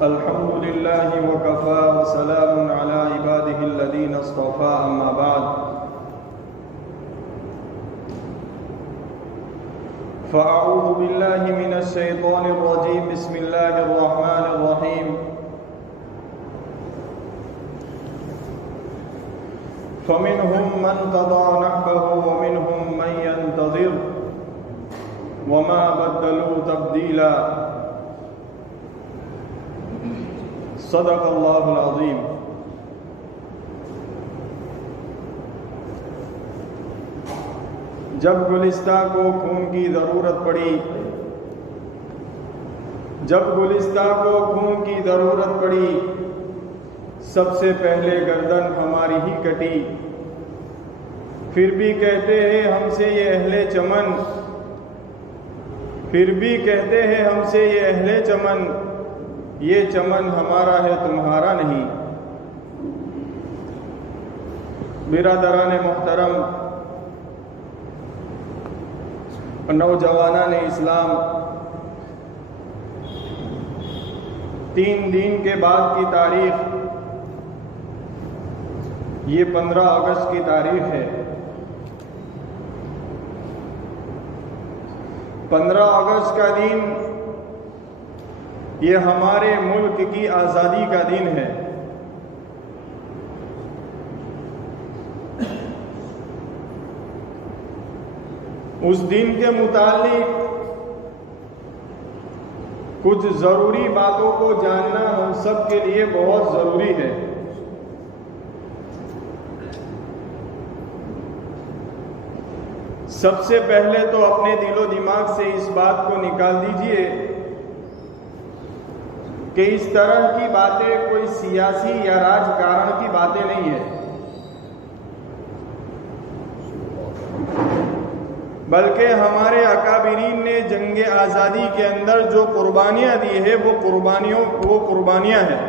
الحمد لله وكفى وسلام على عباده الذين اصطفى أما بعد فأعوذ بالله من الشيطان الرجيم بسم الله الرحمن الرحيم فمنهم من قضى نحبه ومنهم من ينتظر وما بدلوا تبديلا صدق اللہ العظیم۔ جب گلستہ کو خون کی ضرورت پڑی سب سے پہلے گردن ہماری ہی کٹی، پھر بھی کہتے ہیں ہم سے یہ اہل چمن یہ چمن ہمارا ہے تمہارا نہیں۔ برادران محترم، نوجوانان اسلام، 3 دن کے بعد کی تاریخ، یہ 15 اگست کی تاریخ ہے۔ 15 اگست کا دن یہ ہمارے ملک کی آزادی کا دن ہے۔ اس دن کے متعلق کچھ ضروری باتوں کو جاننا ہم سب کے لیے بہت ضروری ہے۔ سب سے پہلے تو اپنے دل و دماغ سے اس بات کو نکال دیجئے کہ اس طرح کی باتیں کوئی سیاسی یا راجکارن کی باتیں نہیں ہیں، بلکہ ہمارے اکابرین نے جنگ آزادی کے اندر جو قربانیاں دی ہیں وہ قربانیاں ہیں،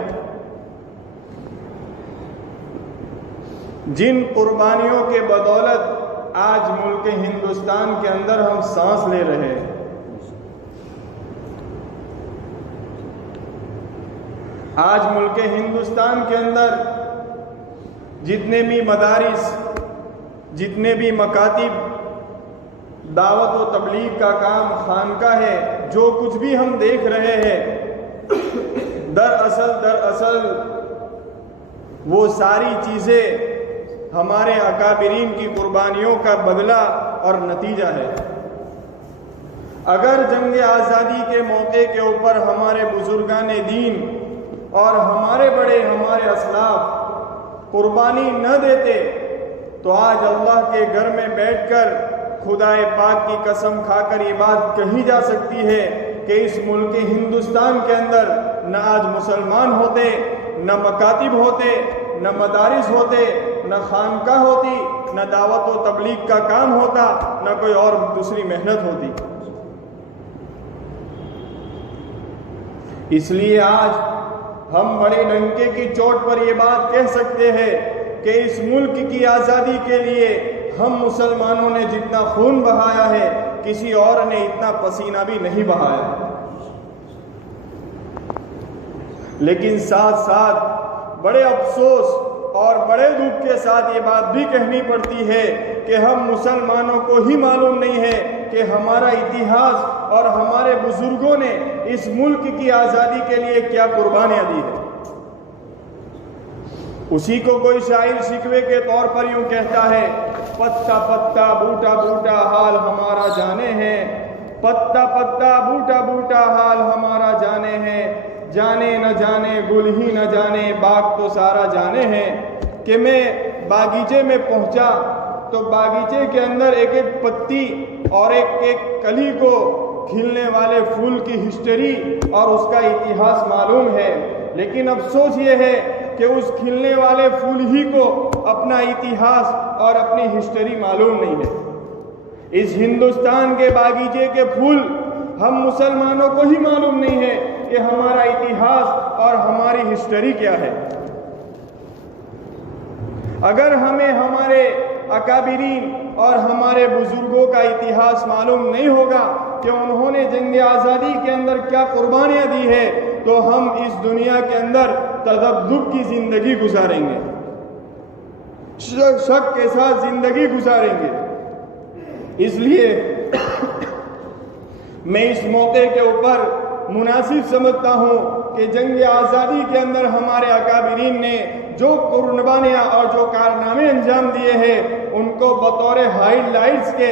جن قربانیوں کے بدولت آج ملک ہندوستان کے اندر ہم سانس لے رہے ہیں۔ آج ملک ہندوستان کے اندر جتنے بھی مدارس، جتنے بھی مکاتب، دعوت و تبلیغ کا کام، خانقاہ ہے، جو کچھ بھی ہم دیکھ رہے ہیں، دراصل وہ ساری چیزیں ہمارے اکابرین کی قربانیوں کا بدلہ اور نتیجہ ہے۔ اگر جنگ آزادی کے موقع کے اوپر ہمارے بزرگان دین اور ہمارے اسلاف قربانی نہ دیتے تو آج اللہ کے گھر میں بیٹھ کر خدائے پاک کی قسم کھا کر یہ بات کہی جا سکتی ہے کہ اس ملک ہندوستان کے اندر نہ آج مسلمان ہوتے، نہ مکاتب ہوتے، نہ مدارس ہوتے، نہ خانقاہ ہوتی، نہ دعوت و تبلیغ کا کام ہوتا، نہ کوئی اور دوسری محنت ہوتی۔ اس لیے آج ہم بڑے ڈنکے کی چوٹ پر یہ بات کہہ سکتے ہیں کہ اس ملک کی آزادی کے لیے ہم مسلمانوں نے جتنا خون بہایا ہے کسی اور نے اتنا پسینہ بھی نہیں بہایا۔ لیکن ساتھ ساتھ بڑے افسوس اور بڑے دکھ کے ساتھ یہ بات بھی کہنی پڑتی ہے کہ ہم مسلمانوں کو ہی معلوم نہیں ہے کہ ہمارا اتہاس اور ہمارے بزرگوں نے اس ملک کی آزادی کے لیے کیا قربانیاں دی ہیں۔ اسی کو کوئی شاعر شکوے کے طور پر یوں کہتا ہے، پتا پتا بوٹا بوٹا حال ہمارا جانے ہیں، پتا پتا بوٹا بوٹا حال ہمارا جانے ہیں، جانے نہ جانے گل ہی نہ جانے باغ تو سارا جانے ہیں۔ کہ میں باغیچے میں پہنچا تو باغیچے کے اندر ایک ایک پتی اور ایک ایک کلی کو کھلنے والے پھول کی ہسٹری اور اس کا اتہاس معلوم ہے، لیکن افسوس یہ ہے کہ اس کھلنے والے پھول ہی کو اپنا اتہاس اور اپنی ہسٹری معلوم نہیں ہے۔ اس ہندوستان کے باغیچے کے پھول ہم مسلمانوں کو ہی معلوم نہیں ہے کہ ہمارا اتہاس اور ہماری ہسٹری کیا ہے۔ اگر ہمیں ہمارے اکابرین اور ہمارے بزرگوں کا اتہاس معلوم نہیں ہوگا کہ انہوں نے جنگ آزادی کے اندر کیا قربانیاں دی ہے، تو ہم اس دنیا کے اندر تذبذب کی زندگی گزاریں گے، شک کے ساتھ زندگی گزاریں گے۔ اس لیے میں اس موقع کے اوپر مناسب سمجھتا ہوں کہ جنگ آزادی کے اندر ہمارے اکابرین نے جو قربانیاں اور جو کارنامے انجام دیے ہیں ان کو بطور ہائی لائٹس کے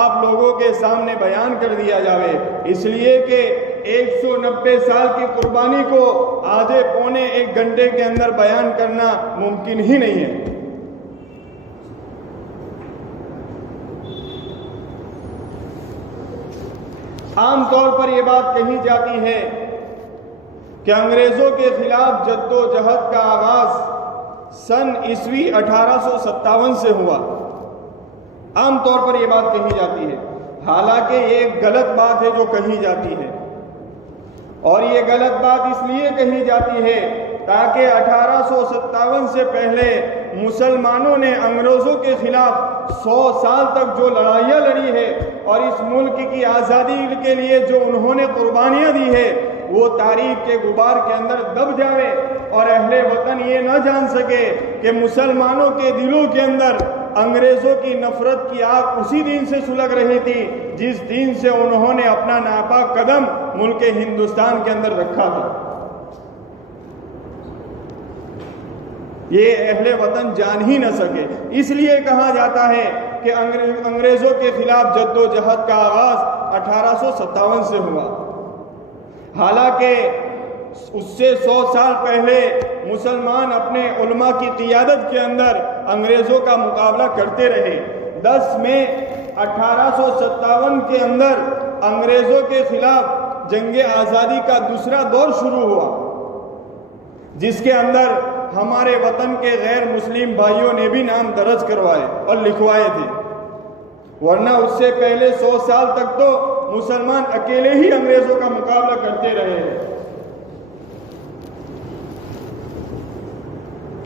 آپ لوگوں کے سامنے بیان کر دیا جاوے، اس لیے کہ 190 سال کی قربانی کو آدھے پونے ایک گھنٹے کے اندر بیان کرنا ممکن ہی نہیں ہے۔ عام طور پر یہ بات کہی جاتی ہے کہ انگریزوں کے خلاف جد و جہد کا آغاز سن عیسوی 1857 سے ہوا۔ عام طور پر یہ بات کہی جاتی ہے، حالانکہ یہ ایک غلط بات ہے جو کہی جاتی ہے، اور یہ غلط بات اس لیے کہی جاتی ہے تاکہ 1857 سے پہلے مسلمانوں نے انگریزوں کے خلاف 100 سال تک جو لڑائیاں لڑی ہے اور اس ملک کی آزادی کے لیے جو انہوں نے قربانیاں دی ہے وہ تاریخ کے غبار کے اندر دب جاوے، اور اہل وطن یہ نہ جان سکے کہ مسلمانوں کے دلوں کے اندر انگریزوں کی نفرت کی آگ اسی دن سے سلگ رہی تھی جس دن سے انہوں نے اپنا ناپاک قدم ملک ہندوستان کے اندر رکھا تھا۔ یہ اہل وطن جان ہی نہ سکے، اس لیے کہا جاتا ہے کہ انگریزوں کے خلاف جد و جہد کا آغاز 1857 سے ہوا، حالانکہ اس سے 100 سال پہلے مسلمان اپنے علماء کی قیادت کے اندر انگریزوں کا مقابلہ کرتے رہے۔ 10 مئی 1857 کے اندر انگریزوں کے خلاف جنگ آزادی کا دوسرا دور شروع ہوا، جس کے اندر ہمارے وطن کے غیر مسلم بھائیوں نے بھی نام درج کروائے اور لکھوائے تھے، ورنہ اس سے پہلے 100 سال تک تو مسلمان اکیلے ہی انگریزوں کا مقابلہ کرتے رہے ہیں۔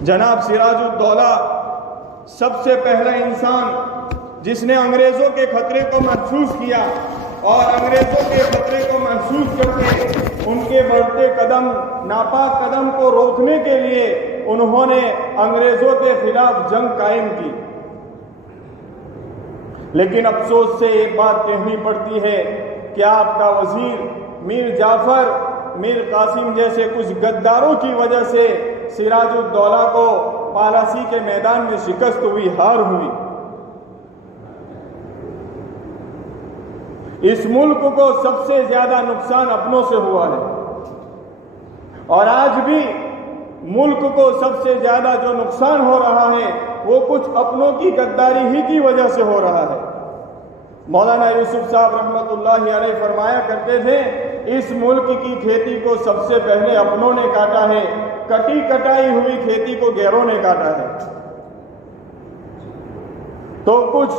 جناب سراج الدولہ سب سے پہلا انسان جس نے انگریزوں کے خطرے کو محسوس کیا اور انگریزوں کے خطرے کو محسوس کر کے ان کے بڑھتے قدم ناپاک قدم کو روکنے کے لیے انہوں نے انگریزوں کے خلاف جنگ قائم کی۔ لیکن افسوس سے ایک بات کہنی پڑتی ہے کہ آپ کا وزیر میر جعفر، میر قاسم جیسے کچھ غداروں کی وجہ سے سراج الدولہ کو پالاسی کے میدان میں شکست ہوئی، ہار ہوئی۔ اس ملک کو سب سے زیادہ نقصان اپنوں سے ہوا ہے، اور آج بھی ملک کو سب سے زیادہ جو نقصان ہو رہا ہے وہ کچھ اپنوں کی غداری ہی کی وجہ سے ہو رہا ہے۔ مولانا یوسف صاحب رحمت اللہ علیہ فرمایا کرتے تھے، اس ملک کی کھیتی کو سب سے پہلے اپنوں نے کاٹا ہے، کٹی کٹائی ہوئی کھیتی کو غیروں نے کاٹا ہے۔ تو کچھ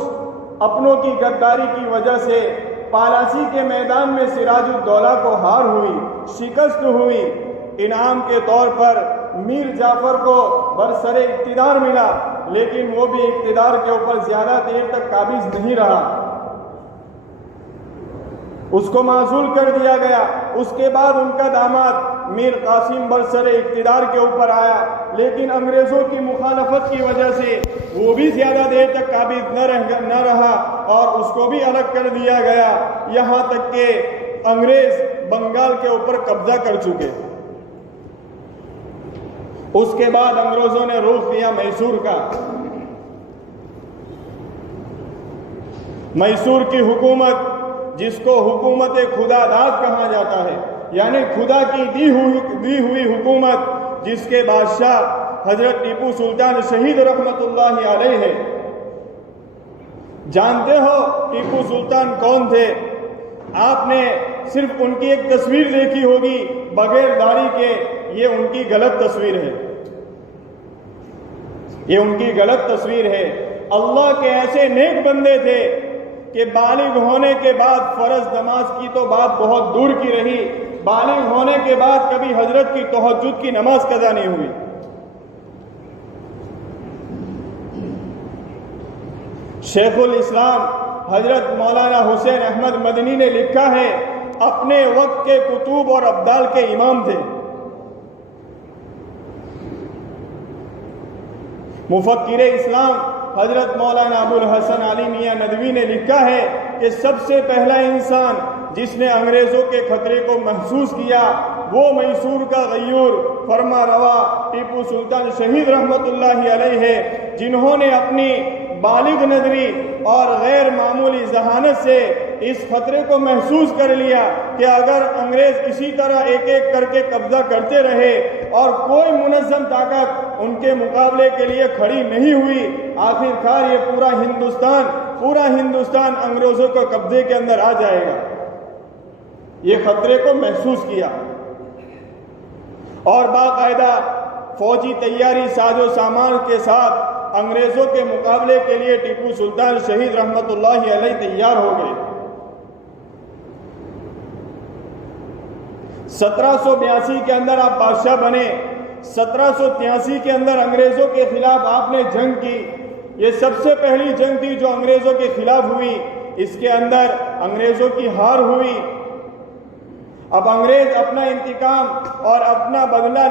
اپنوں کی غداری کی وجہ سے پالاسی کے میدان میں سراج الدولہ کو ہار ہوئی، شکست ہوئی۔ انعام کے طور پر میر جعفر کو برسر اقتدار ملا، لیکن وہ بھی اقتدار کے اوپر زیادہ دیر تک قابض نہیں رہا، اس کو معزول کر دیا گیا۔ اس کے بعد ان کا داماد میر قاسم برسر اقتدار کے اوپر آیا، لیکن انگریزوں کی مخالفت کی وجہ سے وہ بھی زیادہ دیر تک قابض نہ رہا اور اس کو بھی الگ کر دیا گیا، یہاں تک کہ انگریز بنگال کے اوپر قبضہ کر چکے۔ اس کے بعد انگریزوں نے رخ کیا میسور کا۔ میسور کی حکومت، جس کو حکومت خدا داد کہا جاتا ہے، یعنی خدا کی دی ہوئی حکومت، جس کے بادشاہ حضرت ٹیپو سلطان شہید رحمت اللہ علیہ ہے۔ جانتے ہو ٹیپو سلطان کون تھے؟ آپ نے صرف ان کی ایک تصویر دیکھی ہوگی بغیر داڑھی کے، یہ ان کی غلط تصویر ہے، یہ ان کی غلط تصویر ہے۔ اللہ کے ایسے نیک بندے تھے کہ بالغ ہونے کے بعد فرض نماز کی تو بات بہت دور کی رہی، بالغ ہونے کے بعد کبھی حضرت کی تہجد کی نماز قضا نہیں ہوئی۔ شیخ الاسلام حضرت مولانا حسین احمد مدنی نے لکھا ہے اپنے وقت کے کتب اور ابدال کے امام تھے۔ مفکر اسلام حضرت مولانا ابو الحسن علی میاں ندوی نے لکھا ہے کہ سب سے پہلا انسان جس نے انگریزوں کے خطرے کو محسوس کیا وہ میسور کا غیور فرما روا ٹیپو سلطان شہید رحمت اللہ علیہ ہے، جنہوں نے اپنی بالغ نظری اور غیر معمولی ذہانت سے اس خطرے کو محسوس کر لیا کہ اگر انگریز اسی طرح ایک ایک کر کے قبضہ کرتے رہے اور کوئی منظم طاقت ان کے مقابلے کے لیے کھڑی نہیں ہوئی، آخر کار یہ پورا ہندوستان انگریزوں کے قبضے کے اندر آ جائے گا۔ یہ خطرے کو محسوس کیا اور باقاعدہ فوجی تیاری ساز و سامان کے ساتھ انگریزوں کے مقابلے کے لیے ٹیپو سلطان شہید رحمت اللہ علیہ تیار ہو گئے۔ 1782 کے اندر آپ بادشاہ بنے، 1783 کے اندر انگریزوں کے خلاف آپ نے جنگ کی۔ یہ سب سے پہلی جنگ تھی جو انگریزوں کے خلاف ہوئی، اس کے اندر انگریزوں کی ہار ہوئی۔ اب انگریز اپنا انتقام اور اپنا بدلہ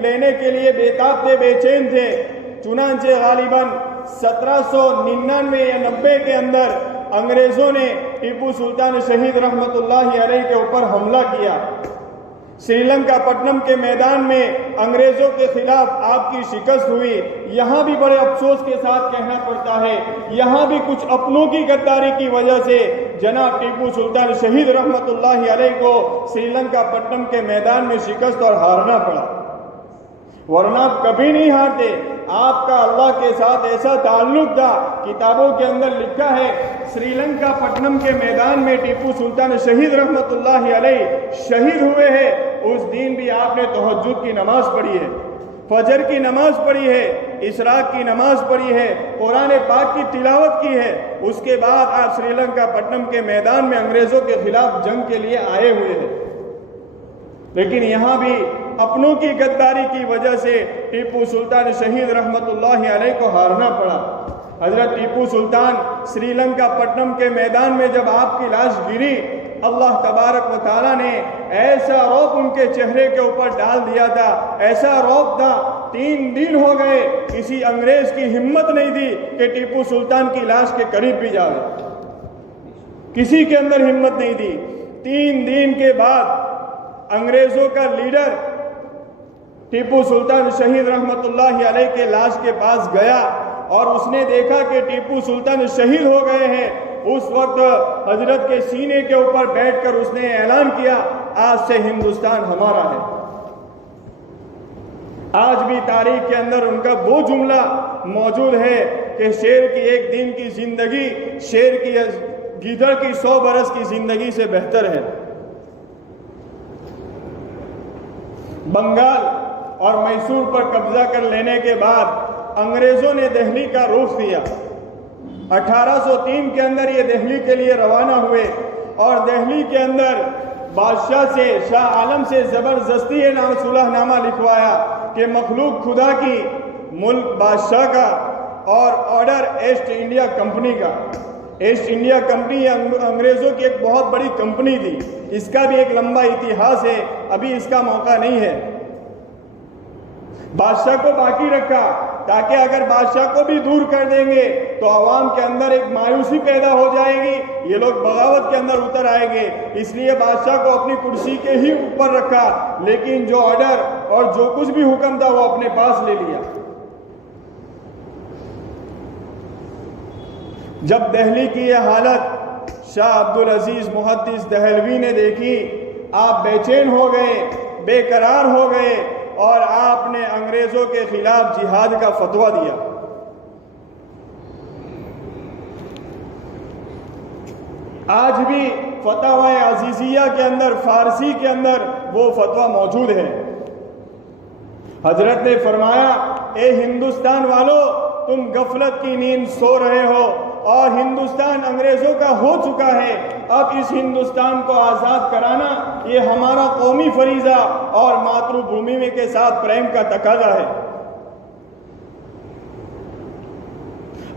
لینے کے لیے بےتاب تھے، بے چین تھے۔ چنانچہ غالباً 1799 یا 90 کے اندر انگریزوں نے ٹیپو سلطان شہید رحمت اللہ علیہ کے اوپر حملہ کیا۔ سری لنکا پٹنم کے میدان میں انگریزوں کے خلاف آپ کی شکست ہوئی۔ یہاں بھی بڑے افسوس کے ساتھ کہنا پڑتا ہے، یہاں بھی کچھ اپنوں کی غداری کی وجہ سے جناب ٹیپو سلطان شہید رحمت اللہ علیہ کو سری لنکا پٹنم کے میدان میں شکست اور ہارنا پڑا، ورنہ آپ کبھی نہیں ہارتے۔ آپ کا اللہ کے ساتھ ایسا تعلق تھا، کتابوں کے اندر لکھا ہے سری لنکا پٹنم کے میدان میں ٹیپو سلطان شہید رحمت اللہ علیہ شہید ہوئے ہیں، اس دن بھی آپ نے تہجد کی نماز پڑھی ہے، فجر کی نماز پڑھی ہے، اشراق کی نماز پڑھی ہے، قرآن پاک کی تلاوت کی ہے۔ اس کے بعد آپ سری لنکا پٹنم کے میدان میں انگریزوں کے خلاف جنگ کے لیے آئے ہوئے ہیں، لیکن یہاں بھی اپنوں کی غداری کی وجہ سے ٹیپو سلطان شہید رحمت اللہ علیہ کو ہارنا پڑا۔ حضرت ٹیپو سلطان سری لنکا پٹنم کے میدان میں جب آپ کی لاش گری، اللہ تبارک و تعالیٰ نے ایسا رعب ان کے چہرے کے اوپر ڈال دیا تھا، ایسا رعب تھا، 3 دن ہو گئے کسی انگریز کی ہمت نہیں تھی کہ ٹیپو سلطان کی لاش کے قریب بھی جاوے، کسی کے اندر ہمت نہیں تھی۔ 3 دن کے بعد انگریزوں کا لیڈر ٹیپو سلطان شہید رحمت اللہ علیہ کے لاش کے پاس گیا اور اس نے دیکھا کہ ٹیپو سلطان شہید ہو گئے ہیں۔ اس وقت حضرت کے سینے کے اوپر بیٹھ کر اس نے اعلان کیا، آج سے ہندوستان ہمارا ہے۔ آج بھی تاریخ کے اندر ان کا وہ جملہ موجود ہے کہ شیر کی 1 دن کی زندگی شیر کی گیدڑ کی 100 برس کی زندگی سے بہتر ہے۔ بنگال اور میسور پر قبضہ کر لینے کے بعد انگریزوں نے دہلی کا رخ کیا۔ 1803 کے اندر یہ دہلی کے لیے روانہ ہوئے اور دہلی کے اندر بادشاہ سے، شاہ عالم سے زبردستی صلح نامہ لکھوایا کہ مخلوق خدا کی، ملک بادشاہ کا اور آرڈر ایسٹ انڈیا کمپنی کا۔ ایسٹ انڈیا کمپنی انگریزوں کی ایک بہت بڑی کمپنی تھی، اس کا بھی ایک لمبا اتہاس ہے، ابھی اس کا موقع نہیں ہے۔ بادشاہ کو باقی رکھا تاکہ اگر بادشاہ کو بھی دور کر دیں گے تو عوام کے اندر ایک مایوسی پیدا ہو جائے گی، یہ لوگ بغاوت کے اندر اتر آئیں گے، اس لیے بادشاہ کو اپنی کرسی کے ہی اوپر رکھا، لیکن جو آرڈر اور جو کچھ بھی حکم تھا وہ اپنے پاس لے لیا۔ جب دہلی کی یہ حالت شاہ عبدالعزیز محدث دہلوی نے دیکھی، آپ بے چین ہو گئے، بے قرار ہو گئے اور آپ نے انگریزوں کے خلاف جہاد کا فتویٰ دیا۔ آج بھی فتاوی عزیزیہ کے اندر، فارسی کے اندر وہ فتویٰ موجود ہے۔ حضرت نے فرمایا، اے ہندوستان والو، تم غفلت کی نیند سو رہے ہو اور ہندوستان انگریزوں کا ہو چکا ہے، اب اس ہندوستان کو آزاد کرانا یہ ہمارا قومی فریضہ اور ماترو بھومی کے ساتھ پریم کا تقاضا ہے۔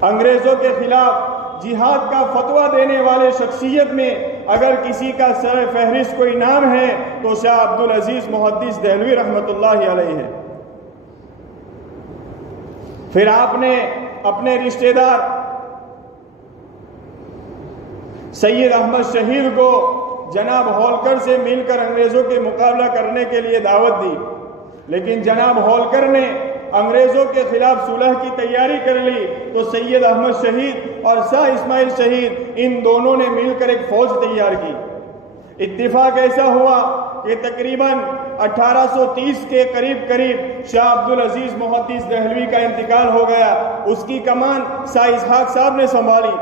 انگریزوں کے خلاف جہاد کا فتویٰ دینے والے شخصیت میں اگر کسی کا سر فہرست کوئی نام ہے تو شاہ عبدالعزیز محدث دہلوی رحمۃ اللہ علیہ ہے۔ پھر آپ نے اپنے رشتہ دار سید احمد شہید کو جناب ہولکر سے مل کر انگریزوں کے مقابلہ کرنے کے لیے دعوت دی، لیکن جناب ہولکر نے انگریزوں کے خلاف صلح کی تیاری کر لی تو سید احمد شہید اور شاہ اسماعیل شہید ان دونوں نے مل کر ایک فوج تیار کی۔ اتفاق ایسا ہوا کہ تقریباً 1830 کے قریب شاہ عبدالعزیز محدث دہلوی کا انتقال ہو گیا، اس کی کمان شاہ اسحاق صاحب نے سنبھالی،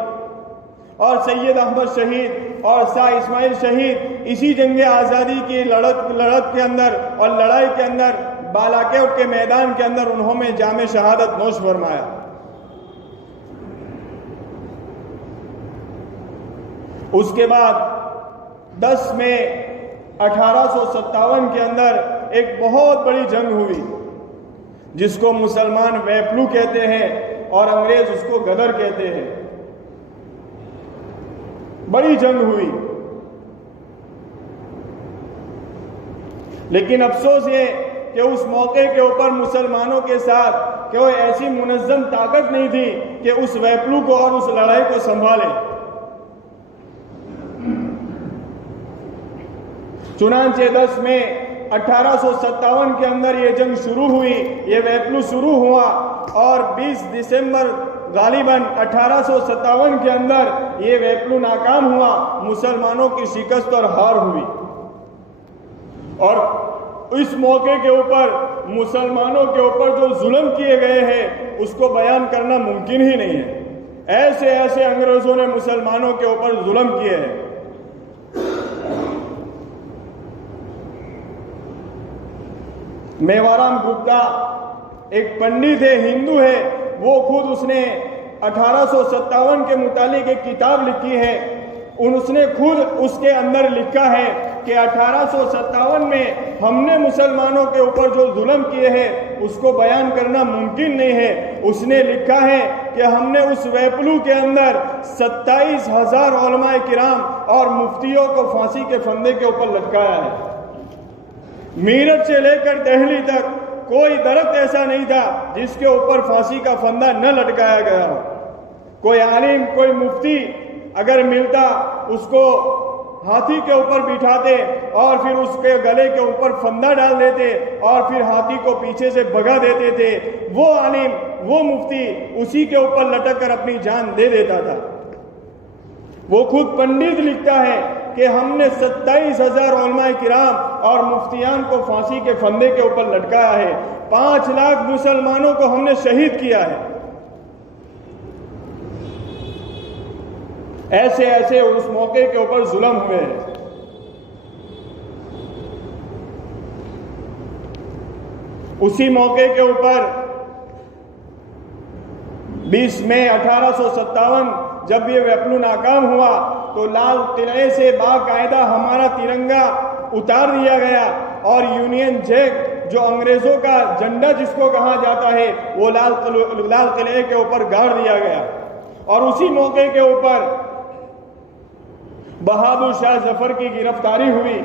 اور سید احمد شہید اور شاہ اسماعیل شہید اسی جنگ آزادی کی لڑت کے اندر اور لڑائی کے اندر بالاکوٹ کے میدان کے اندر انہوں نے جام شہادت نوش فرمایا۔ اس کے بعد 10 مئی 1857 کے اندر ایک بہت بڑی جنگ ہوئی جس کو مسلمان ویپلو کہتے ہیں اور انگریز اس کو غدر کہتے ہیں۔ بڑی جنگ ہوئی، لیکن افسوس یہ کہ اس موقع کے اوپر مسلمانوں کے ساتھ کوئی ایسی منظم طاقت نہیں تھی کہ اس ویپلو کو اور اس لڑائی کو سنبھالے۔ چنانچہ 10 مئی 1857 کے اندر یہ جنگ شروع ہوئی، یہ ویپلو شروع ہوا، اور 20 دسمبر غالباً 1857 کے اندر یہ ویپلو ناکام ہوا، مسلمانوں کی شکست اور ہار ہوئی۔ اور اس موقع کے اوپر مسلمانوں کے اوپر جو ظلم کیے گئے ہیں اس کو بیان کرنا ممکن ہی نہیں ہے۔ ایسے انگریزوں نے مسلمانوں کے اوپر ظلم کیے ہیں۔ میوارام گپتا ایک پنڈت ہے، ہندو ہے، وہ خود اس نے 1857 کے متعلق ایک کتاب لکھی ہے۔ اس نے خود اس کے اندر لکھا ہے کہ 1857 میں ہم نے مسلمانوں کے اوپر جو ظلم کیے ہیں اس کو بیان کرنا ممکن نہیں ہے۔ اس نے لکھا ہے کہ ہم نے اس ویپلو کے اندر 27,000 علماء کرام اور مفتیوں کو پھانسی کے پھندے کے اوپر لٹکایا ہے۔ میرٹھ سے لے کر دہلی تک کوئی درخت ایسا نہیں تھا جس کے اوپر پھانسی کا پھندا نہ لٹکایا گیا ہو۔ کوئی عالم، کوئی مفتی اگر ملتا اس کو ہاتھی کے اوپر بٹھاتے اور پھر اس کے گلے کے اوپر پھندا ڈال دیتے اور پھر ہاتھی کو پیچھے سے بھگا دیتے تھے۔ وہ عالم، وہ مفتی اسی کے اوپر لٹک کر اپنی جان دے دیتا تھا۔ وہ خود پنڈت لکھتا ہے کہ ہم نے 27,000 علماء کرام اور مفتیان کو پھانسی کے پھندے کے اوپر لٹکایا ہے، 5 لاکھ مسلمانوں کو ہم نے شہید کیا ہے۔ ایسے اس موقع کے اوپر ظلم ہوئے ہیں۔ اسی موقع کے اوپر 20 مئی 1857 جب یہ ویپلو ناکام ہوا تو لال قلعے سے باقاعدہ ہمارا ترنگا اتار دیا گیا اور یونین جیک جو انگریزوں کا جھنڈا جس کو کہا جاتا ہے وہ لال قلعے کے اوپر گاڑ دیا گیا۔ اور اسی موقع کے اوپر بہادر شاہ ظفر کی گرفتاری ہوئی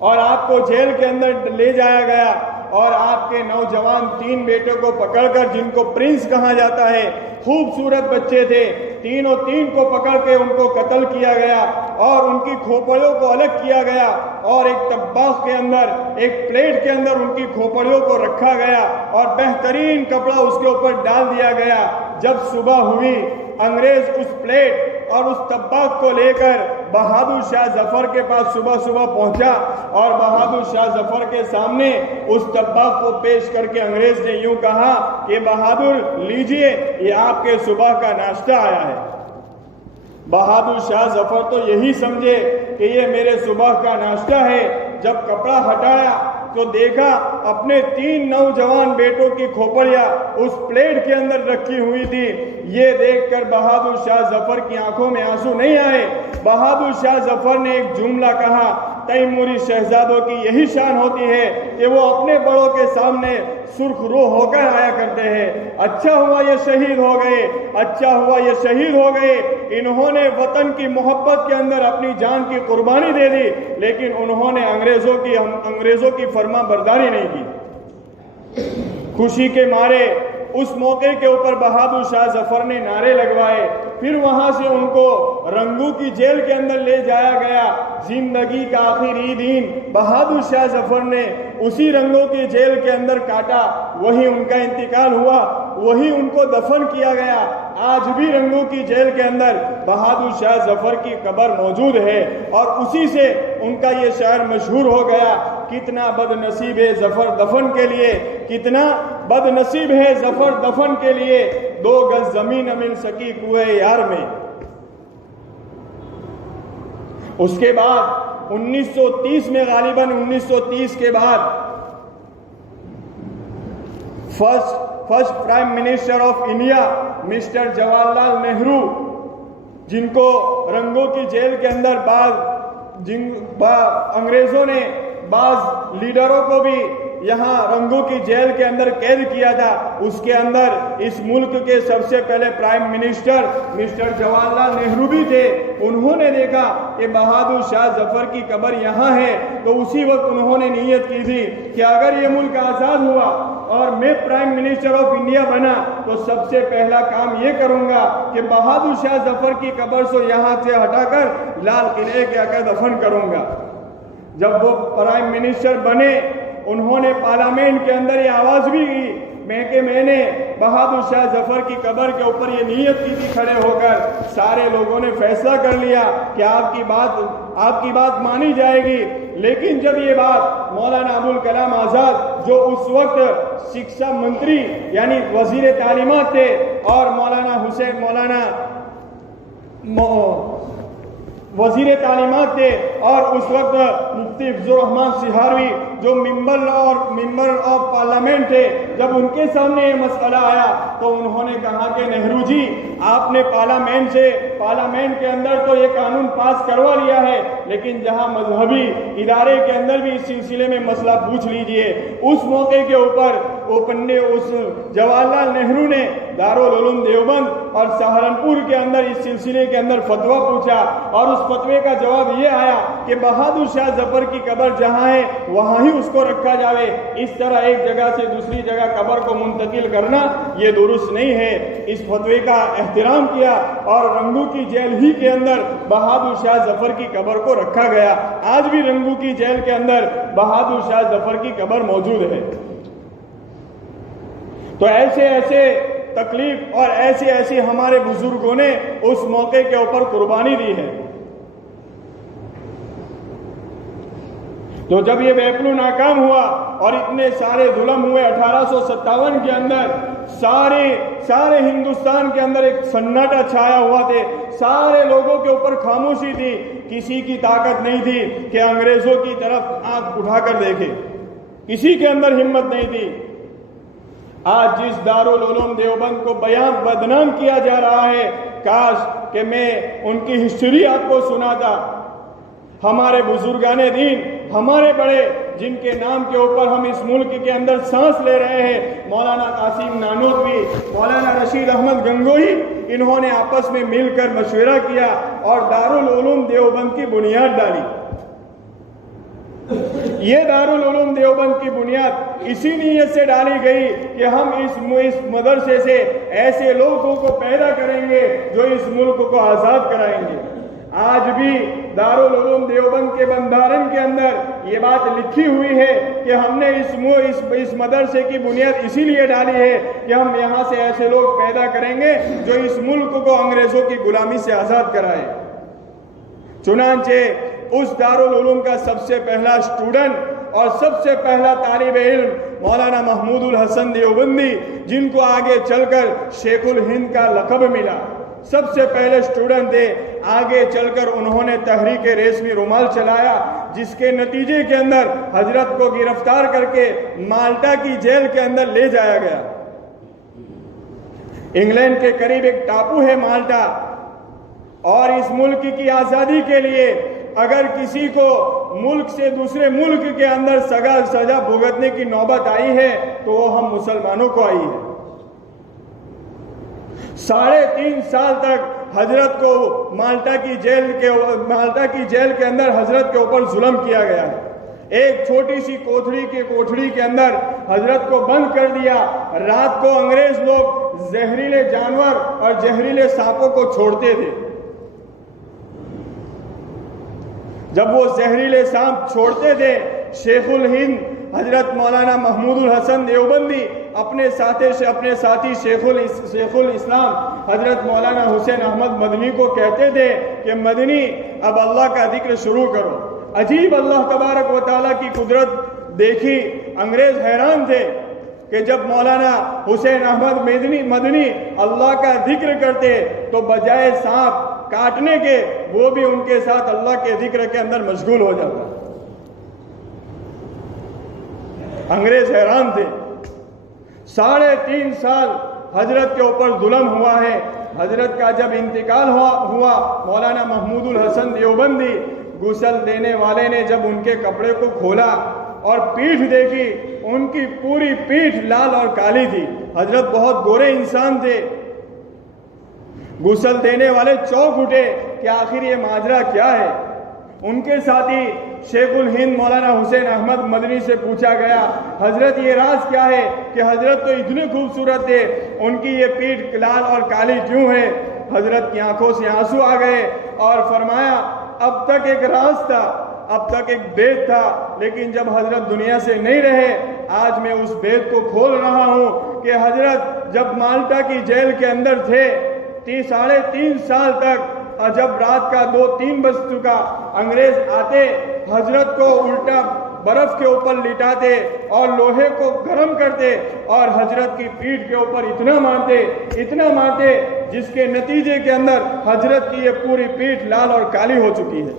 اور آپ کو جیل کے اندر لے جایا گیا، اور آپ کے نوجوان 3 بیٹوں کو پکڑ کر، جن کو پرنس کہا جاتا ہے، خوبصورت بچے تھے، تینوں کو پکڑ کے ان کو قتل کیا گیا اور ان کی کھوپڑیوں کو الگ کیا گیا اور ایک طباخ کے اندر، ایک پلیٹ کے اندر ان کی کھوپڑیوں کو رکھا گیا اور بہترین کپڑا اس کے اوپر ڈال دیا گیا۔ جب صبح ہوئی انگریز اس پلیٹ اور اس طباخ کو لے کر بہادر شاہ ظفر کے پاس صبح پہنچا اور بہادر شاہ ظفر کے سامنے اس طباخ کو پیش کر کے انگریز نے یوں کہا کہ بہادر لیجئے، یہ آپ کے صبح کا ناشتہ آیا ہے۔ بہادر شاہ ظفر تو یہی سمجھے کہ یہ میرے صبح کا ناشتہ ہے۔ جب کپڑا ہٹایا تو دیکھا اپنے 3 نوجوان بیٹوں کی کھوپڑیاں اس پلیٹ کے اندر رکھی ہوئی تھی۔ یہ دیکھ کر بہادر شاہ ظفر کی آنکھوں میں آنسو نہیں آئے۔ بہادر شاہ ظفر نے ایک جملہ کہا، تیموری شہزادوں کی یہی شان ہوتی ہے کہ وہ اپنے بڑوں کے سامنے سرخ رو ہو کر آیا کرتے ہیں۔ اچھا ہوا یہ شہید ہو گئے، اچھا ہوا یہ شہید ہو گئے، انہوں نے وطن کی محبت کے اندر اپنی جان کی قربانی دے دی، لیکن انہوں نے انگریزوں کی فرما برداری نہیں کی۔ خوشی کے مارے اس موقع کے اوپر بہادر شاہ ظفر نے نعرے لگوائے، پھر وہاں سے ان کو رنگو کی جیل کے اندر لے جایا گیا۔ زندگی کا آخری دن بہادر شاہ ظفر نے اسی رنگو کی جیل کے اندر کاٹا، وہی ان کا انتقال ہوا، وہی ان کو دفن کیا گیا۔ آج بھی رنگو کی جیل کے اندر بہادر شاہ ظفر کی قبر موجود ہے، اور اسی سے ان کا یہ شعر مشہور ہو گیا، کتنا بد نصیب ہے ظفر دفن کے لیے، کتنا بد نصیب ہے ظفر دفن کے لیے، 2 گز زمین نہ مل سکی کوئے یار میں۔ اس کے بعد 1930 میں، غالباً 1930 کے بعد first prime minister of India Mr Jawahar Lal Nehru, جن کو رنگوں کی جیل کے اندر انگریزوں نے بعض لیڈروں کو بھی یہاں رنگوں کی جیل کے اندر قید کیا تھا، اس کے اندر اس ملک کے سب سے پہلے prime minister mister Jawahar Lal Nehru بھی تھے۔ انہوں نے دیکھا کہ بہادر شاہ ظفر کی قبر یہاں ہے، تو اسی وقت انہوں نے نیت کی تھی کہ اگر یہ ملک آزاد ہوا اور میں پرائم منسٹر آف انڈیا بنا تو سب سے پہلا کام یہ کروں گا کہ بہادر شاہ ظفر کی قبر کو یہاں سے ہٹا کر لال قلعے کے آگے دفن کروں گا۔ جب وہ پرائم منسٹر بنے، انہوں نے پارلیمنٹ کے اندر یہ آواز بھی کی کہ میں نے بہادر شاہ ظفر کی قبر کے اوپر یہ نیت کی تھی کھڑے ہو کر۔ سارے لوگوں نے فیصلہ کر لیا کہ آپ کی بات مانی جائے گی، لیکن جب یہ بات مولانا ابوالکلام آزاد، جو اس وقت شکشا منتری یعنی وزیر تعلیمات تھے، اور مولانا وزیر تعلیمات تھے، اور اس وقت مفتی فضل الرحمان سہاروی جو ممبر آف پارلیمنٹ تھے، جب ان کے سامنے یہ مسئلہ آیا تو انہوں نے کہا کہ نہرو جی، آپ نے پارلیمنٹ کے اندر تو یہ قانون پاس کروا لیا ہے، لیکن جہاں مذہبی ادارے کے اندر بھی اس سلسلے میں مسئلہ پوچھ لیجئے۔ اس موقع کے اوپر اس جواہر لال نہرو نے دارالعلوم دیوبند اور سہارنپور کے اندر اس سلسلے کے اندر فتویٰ پوچھا، اور اس فتوے کا جواب یہ آیا کہ بہادر شاہ ظفر کی قبر جہاں ہے وہاں ہی اس کو رکھا جاوے، اس طرح ایک جگہ سے دوسری جگہ قبر کو منتقل کرنا یہ درست نہیں ہے۔ اس فتوے کا احترام کیا اور رنگو کی جیل ہی کے اندر بہادر شاہ ظفر کی قبر کو رکھا گیا۔ آج بھی رنگو کی جیل کے اندر بہادر شاہ ظفر کی قبر موجود ہے۔ تو ایسے تکلیف اور ایسی ہمارے بزرگوں نے اس موقع کے اوپر قربانی دی ہے۔ تو جب یہ بیپلو ناکام ہوا اور اتنے سارے ظلم ہوئے 1857 کے اندر، سارے ہندوستان کے اندر ایک سناٹا چھایا ہوا تھے، سارے لوگوں کے اوپر خاموشی تھی، کسی کی طاقت نہیں تھی کہ انگریزوں کی طرف آنکھ اٹھا کر دیکھے، کسی کے اندر ہمت نہیں تھی۔ آج جس دارالعلوم دیوبند کو بدنام کیا جا رہا ہے، کاش کہ میں ان کی ہسٹری آپ کو سناتا۔ ہمارے بزرگان دین، ہمارے بڑے، جن کے نام کے اوپر ہم اس ملک کے اندر سانس لے رہے ہیں، مولانا قاسم نانوتوی، مولانا رشید احمد گنگوہی، انہوں نے آپس میں مل کر مشورہ کیا اور دارالعلوم دیوبند کی بنیاد ڈالی۔ یہ دارالعلوم دیوبند کی بنیاد اسی نیت سے ڈالی گئی کہ ہم اس مدرسے سے ایسے لوگوں کو پیدا کریں گے جو اس ملک کو آزاد کرائیں گے۔ آج بھی دارالعلوم دیوبند کے بندارن کے اندر یہ بات لکھی ہوئی ہے کہ ہم نے اس مدرسے کی بنیاد اسی لیے ڈالی ہے کہ ہم یہاں سے ایسے لوگ پیدا کریں گے جو اس ملک کو انگریزوں کی غلامی سے آزاد کرائے۔ چنانچہ اس دارالعلوم کا سب سے پہلا اسٹوڈنٹ اور سب سے پہلا طالب علم مولانا محمود الحسن دیوبندی، جن کو آگے چل کر شیخ الہند کا لقب ملا، سب سے پہلے اسٹوڈنٹ تھے۔ آگے چل کر انہوں نے تحریک ریشمی رومال چلایا، جس کے نتیجے کے اندر حضرت کو گرفتار کر کے مالٹا کی جیل کے اندر لے جایا گیا۔ انگلینڈ کے قریب ایک ٹاپو ہے مالٹا، اور اس ملک کی آزادی کے لیے اگر کسی کو ملک سے دوسرے ملک کے اندر سزا بھگتنے کی نوبت آئی ہے تو وہ ہم مسلمانوں کو آئی ہے۔ 3.5 سال تک حضرت کو مالٹا کی جیل کے اندر حضرت کے اوپر ظلم کیا گیا ہے. ایک چھوٹی سی کوٹھڑی کے اندر حضرت کو بند کر دیا. رات کو انگریز لوگ زہریلے جانور اور زہریلے سانپوں کو چھوڑتے تھے. جب وہ زہریلے سانپ چھوڑتے تھے، شیخ الہند حضرت مولانا محمود الحسن دیوبندی اپنے ساتھی شیخ الاسلام حضرت مولانا حسین احمد مدنی کو کہتے تھے کہ مدنی اب اللہ کا ذکر شروع کرو. عجیب اللہ تبارک و تعالیٰ کی قدرت دیکھی. انگریز حیران تھے کہ جب مولانا حسین احمد مدنی اللہ کا ذکر کرتے تو بجائے سانپ کاٹنے کے وہ بھی ان کے ساتھ اللہ کے ذکر کے اندر مشغول ہو جاتا. انگریز حیران تھے. 3.5 سال حضرت کے اوپر ظلم ہوا ہے. حضرت کا جب انتقال ہوا مولانا محمود الحسن دیوبندی غسل دینے والے نے جب ان کے کپڑے کو کھولا اور پیٹھ دیکھی، ان کی پوری پیٹھ لال اور کالی تھی. حضرت بہت گورے انسان تھے. غسل دینے والے چوک اٹھے کہ آخر یہ ماجرا کیا ہے. ان کے ساتھی شیخ الہند مولانا حسین احمد مدنی سے پوچھا گیا، حضرت یہ راز کیا ہے کہ حضرت تو اتنے خوبصورت تھے، ان کی یہ پیٹھ لال اور کالی کیوں ہے؟ حضرت کی آنکھوں سے آنسو آ گئے اور فرمایا، اب تک ایک راز تھا، اب تک ایک بیت تھا، لیکن جب حضرت دنیا سے نہیں رہے آج میں اس بیت کو کھول رہا ہوں کہ حضرت جب مالٹا کی جیل کے اندر تھے 3.5 سال تک، اور جب رات کا 2-3 بج چکا انگریز آتے حضرت کو الٹا برف کے اوپر لٹاتے اور لوہے کو گرم کرتے اور حضرت کی پیٹھ کے اوپر اتنا مارتے جس کے نتیجے کے اندر حضرت کی یہ پوری پیٹھ لال اور کالی ہو چکی ہے.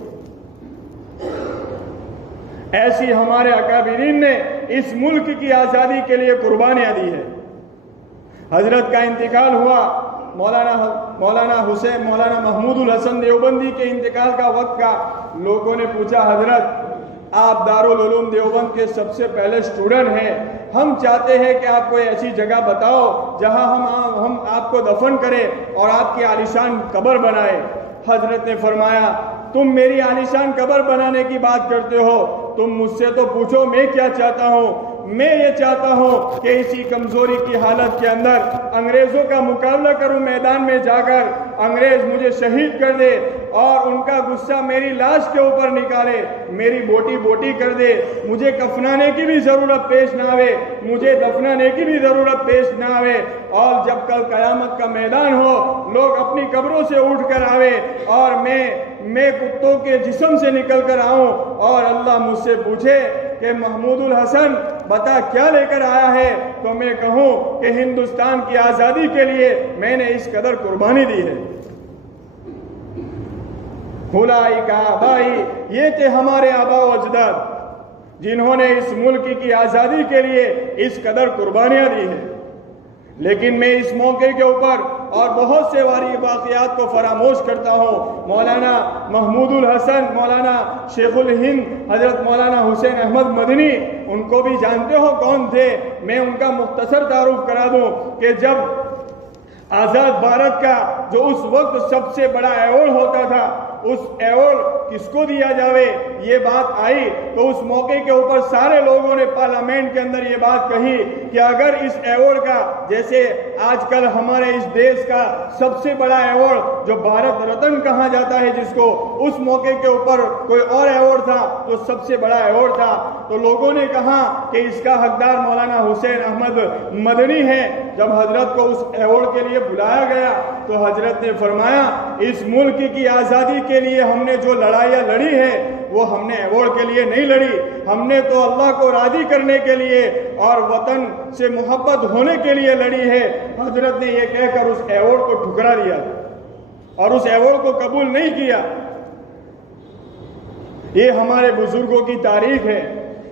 ایسی ہمارے اکابرین نے اس ملک کی آزادی کے لیے قربانیاں دی ہے. حضرت کا انتقال ہوا، مولانا محمود الحسن دیوبندی کے انتقال کا وقت کا لوگوں نے پوچھا، حضرت آپ دارالعلوم دیوبند کے سب سے پہلے اسٹوڈنٹ ہیں، ہم چاہتے ہیں کہ آپ کوئی ایسی جگہ بتاؤ جہاں ہم آپ کو دفن کریں اور آپ کی عالیشان قبر بنائیں. حضرت نے فرمایا، تم میری عالیشان قبر بنانے کی بات کرتے ہو، تم مجھ سے تو پوچھو میں کیا چاہتا ہوں. میں یہ چاہتا ہوں کہ اسی کمزوری کی حالت کے اندر انگریزوں کا مقابلہ کروں، میدان میں جا کر انگریز مجھے شہید کر دے اور ان کا غصہ میری لاش کے اوپر نکالے، میری بوٹی کر دے، مجھے کفنانے کی بھی ضرورت پیش نہ آوے، مجھے دفنانے کی بھی ضرورت پیش نہ آوے، اور جب کل قیامت کا میدان ہو لوگ اپنی قبروں سے اٹھ کر آوے اور میں کتوں کے جسم سے نکل کر آؤں اور اللہ مجھ سے پوچھے کہ محمود الحسن بتا کیا لے کر آیا ہے، تو میں کہوں کہ ہندوستان کی آزادی کے لیے میں نے اس قدر قربانی دی ہے. اولئک آبائی، یہ تھے ہمارے آبا و اجداد جنہوں نے اس ملک کی آزادی کے لیے اس قدر قربانیاں دی ہیں. لیکن میں اس موقع کے اوپر اور بہت سے واقعات کو فراموش کرتا ہوں. مولانا محمود الحسن، مولانا شیخ الہند حضرت مولانا حسین احمد مدنی، ان کو بھی جانتے ہو کون تھے. میں ان کا مختصر تعارف کرا دوں کہ جب آزاد بھارت کا جو اس وقت سب سے بڑا ایوارڈ ہوتا تھا، اس ایوارڈ کس کو دیا جاوے یہ بات آئی تو اس موقع کے اوپر سارے لوگوں نے پارلیمنٹ کے اندر یہ بات کہی کہ اگر اس ایوارڈ کا، جیسے آج کل ہمارے اس دیش کا سب سے بڑا ایوارڈ جو بھارت رتن کہا جاتا ہے جس کو، اس موقع کے اوپر کوئی اور ایوارڈ تھا جو سب سے بڑا ایوارڈ تھا، تو لوگوں نے کہا کہ اس کا حقدار مولانا حسین احمد مدنی ہے. جب حضرت کو اس ایوارڈ کے لیے بلایا گیا تو حضرت نے فرمایا، اس ملک کی آزادی کے لیے ہم نے جو لڑائیاں لڑی ہیں وہ ہم نے ایوارڈ کے لیے نہیں لڑی، ہم نے تو اللہ کو راضی کرنے کے لیے اور وطن سے محبت ہونے کے لیے لڑی ہے. حضرت نے یہ کہہ کر اس ایوارڈ کو ٹھکرا دیا اور اس ایوارڈ کو قبول نہیں کیا. یہ ہمارے بزرگوں کی تاریخ ہے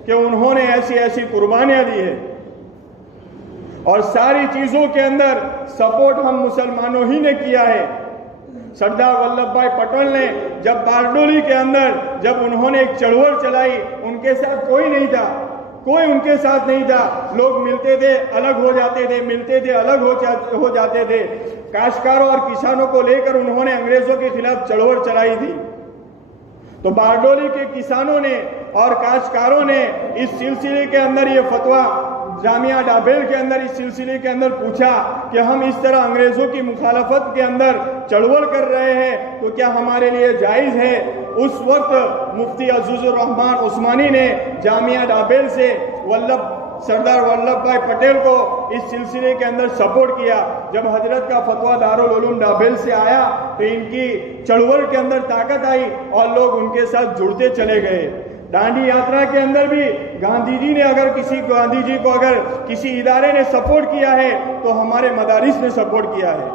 کہ انہوں نے ایسی قربانیاں دی ہیں، اور ساری چیزوں کے اندر سپورٹ ہم مسلمانوں ہی نے کیا ہے. سردار ولبھ بھائی پٹیل نے جب باردولی کے اندر جب انہوں نے ایک چڑھوڑ چلائی، ان کے ساتھ کوئی نہیں تھا، کوئی ان کے ساتھ نہیں تھا. لوگ ملتے تھے الگ ہو جاتے تھے, ملتے تھے الگ ہو جاتے تھے. کاشتکاروں اور کسانوں کو لے کر انہوں نے انگریزوں کے خلاف چڑوڑ چلائی تھی. تو باردولی کے کسانوں نے اور کاشتکاروں نے اس سلسلے کے اندر یہ فتویٰ جامعہ ڈابیل کے اندر اس سلسلے کے اندر پوچھا کہ ہم اس طرح انگریزوں کی مخالفت کے اندر چڑوڑ کر رہے ہیں تو کیا ہمارے لیے جائز ہے؟ اس وقت مفتی عزیز الرحمان عثمانی نے جامعہ ڈابیل سے سردار ولبھ بھائی پٹیل کو اس سلسلے کے اندر سپورٹ کیا. جب حضرت کا فتویٰ دارالعلوم ڈابیل سے آیا تو ان کی چڑوڑ کے اندر طاقت آئی اور لوگ ان کے ساتھ جڑتے چلے گئے. ڈانڈی یاترا کے اندر بھی گاندھی جی کو اگر کسی ادارے نے سپورٹ کیا ہے تو ہمارے مدارس نے سپورٹ کیا ہے.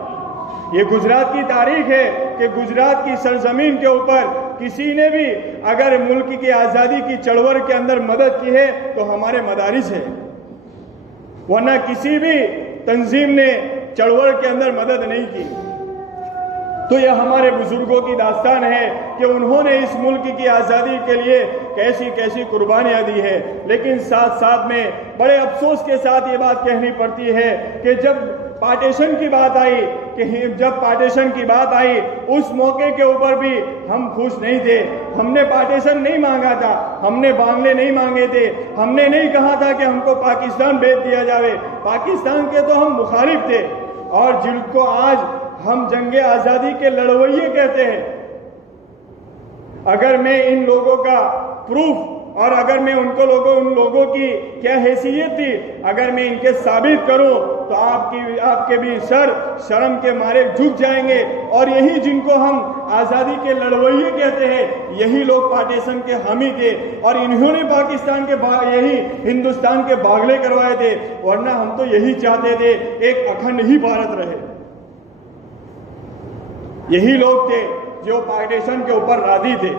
یہ گجرات کی تاریخ ہے کہ گجرات کی سرزمین کے اوپر کسی نے بھی اگر ملک کی آزادی کی چڑوڑ کے اندر مدد کی ہے تو ہمارے مدارس ہے, ورنہ کسی بھی تنظیم نے چڑوڑ کے اندر مدد نہیں کی. تو یہ ہمارے بزرگوں کی داستان ہے کہ انہوں نے اس ملک کی آزادی کے لیے کیسی کیسی قربانیاں دی ہے. لیکن ساتھ ساتھ میں بڑے افسوس کے ساتھ یہ بات کہنی پڑتی ہے کہ جب پارٹیشن کی بات آئی اس موقع کے اوپر بھی ہم خوش نہیں تھے. ہم نے پارٹیشن نہیں مانگا تھا, ہم نے بانگلے نہیں مانگے تھے, ہم نے نہیں کہا تھا کہ ہم کو پاکستان بھیج دیا جاوے. پاکستان کے تو ہم مخالف تھے اور جن کو آج ہم جنگ آزادی کے لڑوئیے کہتے ہیں. اگر میں ان لوگوں کا پروف اور اگر میں ان لوگوں کی کیا حیثیت تھی اگر میں ان کے ثابت کروں تو آپ کے بھی سر شرم کے مارے جھک جائیں گے. اور یہی جن کو ہم آزادی کے لڑوئیے کہتے ہیں یہی لوگ پارٹیشن کے حامی تھے اور انہوں نے یہی ہندوستان کے باغلے کروائے تھے. ورنہ ہم تو یہی چاہتے تھے ایک اکھنڈ ہی بھارت رہے. یہی لوگ تھے جو پارٹیشن کے اوپر راضی تھے.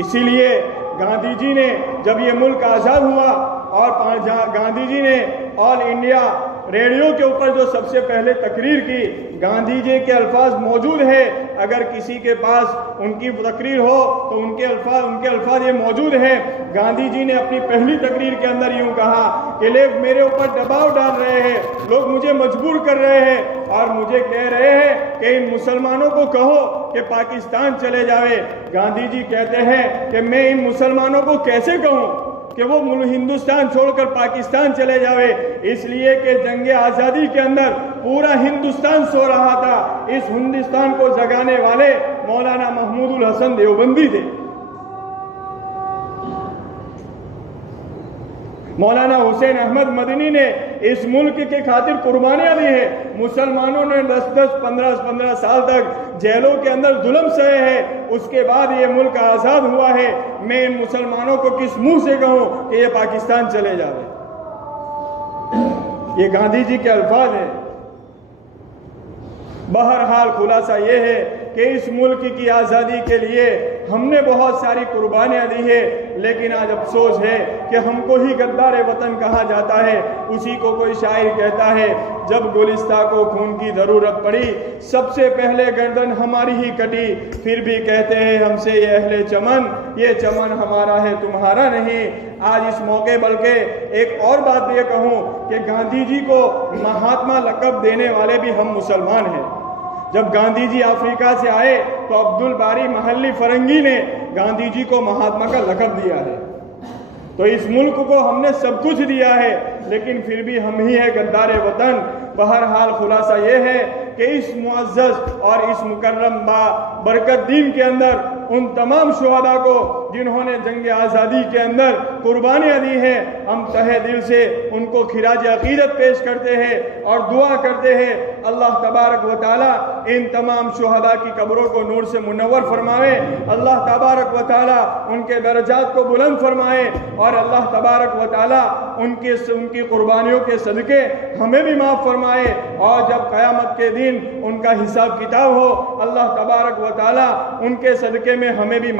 اسی لیے گاندھی جی نے جب یہ ملک آزاد ہوا اور گاندھی جی نے آل انڈیا ریڈیو کے اوپر جو سب سے پہلے تقریر کی, گاندھی جی کے الفاظ موجود ہیں. اگر کسی کے پاس ان کی تقریر ہو تو ان کے الفاظ یہ موجود ہیں. گاندھی جی نے اپنی پہلی تقریر کے اندر یوں کہا کہ لوگ میرے اوپر دباؤ ڈال رہے ہیں, لوگ مجھے مجبور کر رہے ہیں اور مجھے کہہ رہے ہیں کہ ان مسلمانوں کو کہو کہ پاکستان چلے جاوے. گاندھی جی کہتے ہیں کہ میں ان مسلمانوں کو کیسے کہوں کہ وہ ہندوستان چھوڑ کر پاکستان چلے جاوے. اس لیے کہ جنگ آزادی کے اندر پورا ہندوستان سو رہا تھا. اس ہندوستان کو جگانے والے مولانا محمود الحسن دیوبندی تھے. مولانا حسین احمد مدنی نے اس ملک کے خاطر قربانیاں دی ہیں. مسلمانوں نے 10-15 سال تک جیلوں کے اندر ظلم سہے ہیں. اس کے بعد یہ ملک آزاد ہوا ہے. میں ان مسلمانوں کو کس منہ سے کہوں کہ یہ پاکستان چلے جاوے. یہ گاندھی جی کے الفاظ ہیں. بہرحال خلاصہ یہ ہے کہ اس ملک کی آزادی کے لیے ہم نے بہت ساری قربانیاں دی ہیں. لیکن آج افسوس ہے کہ ہم کو ہی غدار وطن کہا جاتا ہے. اسی کو کوئی شاعر کہتا ہے, جب گلستہ کو خون کی ضرورت پڑی سب سے پہلے گردن ہماری ہی کٹی, پھر بھی کہتے ہیں ہم سے یہ اہل چمن, یہ چمن ہمارا ہے تمہارا نہیں. آج اس موقع بلکہ ایک اور بات یہ کہوں کہ گاندھی جی کو مہاتما لقب دینے والے بھی ہم مسلمان ہیں. جب گاندھی جی افریقہ سے آئے تو عبد الباری محلی فرنگی نے گاندھی جی کو مہاتما کا لقب دیا ہے. تو اس ملک کو ہم نے سب کچھ دیا ہے لیکن پھر بھی ہم ہی ہے غدار وطن. بہرحال خلاصہ یہ ہے کہ اس معزز اور اس مکرم برکت دین کے اندر ان تمام شہداء کو جنہوں نے جنگ آزادی کے اندر قربانیاں دی ہیں, ہم تہہ دل سے ان کو خراج عقیدت پیش کرتے ہیں اور دعا کرتے ہیں اللہ تبارک و تعالی ان تمام شہداء کی قبروں کو نور سے منور فرمائے. اللہ تبارک و تعالی ان کے درجات کو بلند فرمائے اور اللہ تبارک و تعالی ان کی قربانیوں کے صدقے ہمیں بھی معاف فرمائے. اور جب قیامت کے دن ان کا حساب کتاب ہو اللہ تبارک و تعالی ان کے صدقے میں ہمیں بھی